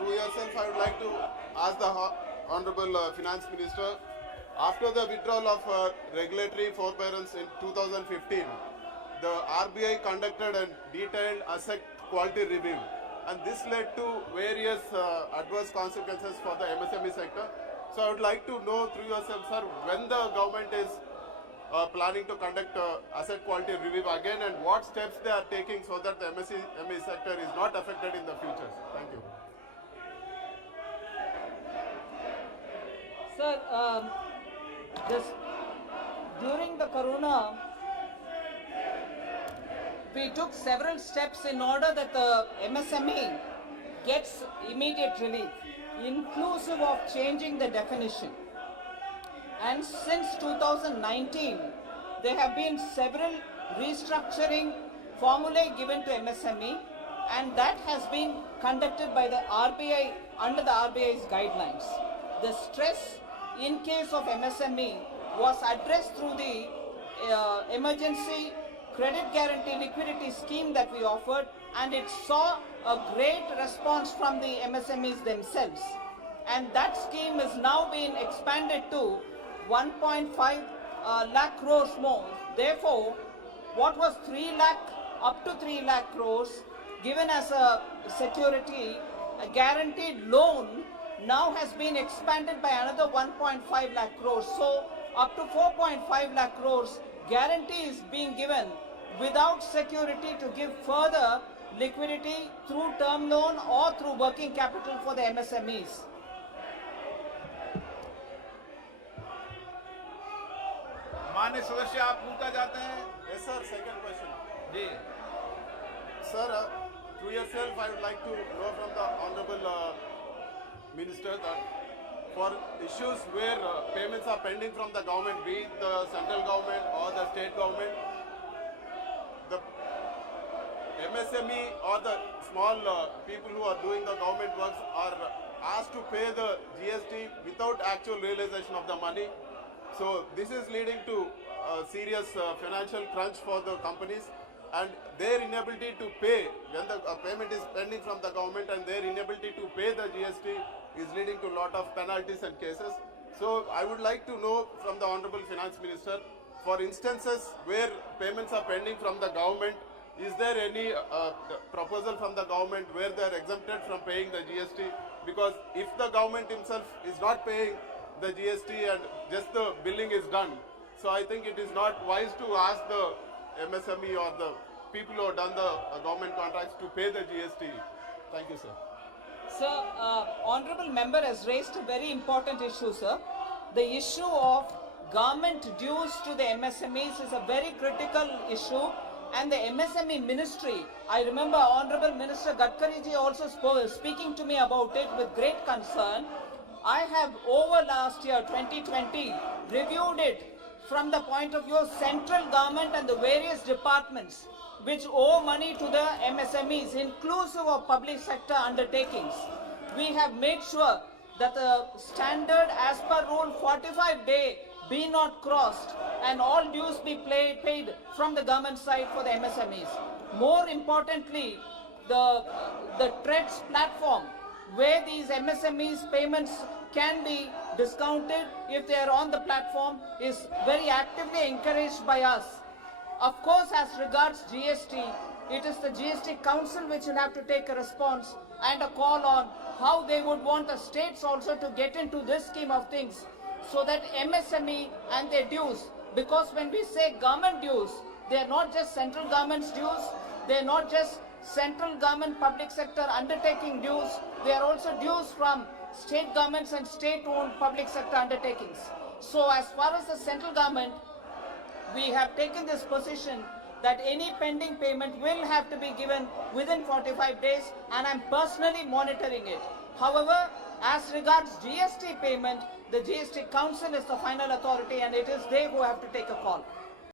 through yourself, I would like to ask the Honorable Finance Minister, after the withdrawal of regulatory forbearance in 2015, the RBI conducted a detailed asset quality review, and this led to various adverse consequences for the MSME sector. So I would like to know through yourself, sir, when the government is planning to conduct asset quality review again, and what steps they are taking so that the MSME sector is not affected in the future. Thank you. Sir, during the corona, we took several steps in order that the MSME gets immediate relief, inclusive of changing the definition. And since 2019, there have been several restructuring formulae given to MSME, and that has been conducted by the RBI under the RBI's guidelines. The stress in case of MSME was addressed through the emergency credit guarantee liquidity scheme that we offered, and it saw a great response from the MSMEs themselves. And that scheme is now being expanded to 1.5 lakh crores more. Therefore, what was 3 lakh up to 3 lakh crores given as a security, a guaranteed loan, now has been expanded by another 1.5 lakh crores. So up to 4.5 lakh crores guarantee is being given without security to give further liquidity through term loan or through working capital for the MSMEs. माननीय सदस्य आप पूछना चाहते हैं? Yes, sir. Second question. Ji. Sir, through yourself, I would like to know from the Honorable Minister that for issues where payments are pending from the government, be it the central government or the state government, the MSME or the small people who are doing the government works are asked to pay the GST without actual realization of the money. So this is leading to a serious financial crunch for the companies, and their inability to pay when the payment is pending from the government, and their inability to pay the GST is leading to a lot of penalties and cases. So I would like to know from the Honorable Finance Minister, for instances where payments are pending from the government, is there any proposal from the government where they are exempted from paying the GST? Because if the government himself is not paying the GST and just the billing is done, so I think it is not wise to ask the MSME or the people who have done the government contracts to pay the GST. Thank you, sir. Sir, Honorable Member has raised a very important issue, sir. The issue of government dues to the MSMEs is a very critical issue, and the MSME ministry, I remember Honorable Minister Gadkari ji also speaking to me about it with great concern. I have over last year 2020 reviewed it from the point of view of central government and the various departments which owe money to the MSMEs, inclusive of public sector undertakings. We have made sure that the standard as per rule 45-day be not crossed and all dues be paid from the government side for the MSMEs. More importantly, the TREDS platform, where these MSMEs payments can be discounted if they are on the platform, is very actively encouraged by us. Of course, as regards GST, it is the GST Council which will have to take a response and a call on how they would want the states also to get into this scheme of things, so that MSME and their dues, because when we say government dues, they are not just central government's dues, they are not just central government public sector undertaking dues, they are also dues from state governments and state-owned public sector undertakings. So as far as the central government, we have taken this position that any pending payment will have to be given within 45 days, and I'm personally monitoring it. However, as regards GST payment, the GST Council is the final authority, and it is they who have to take a call.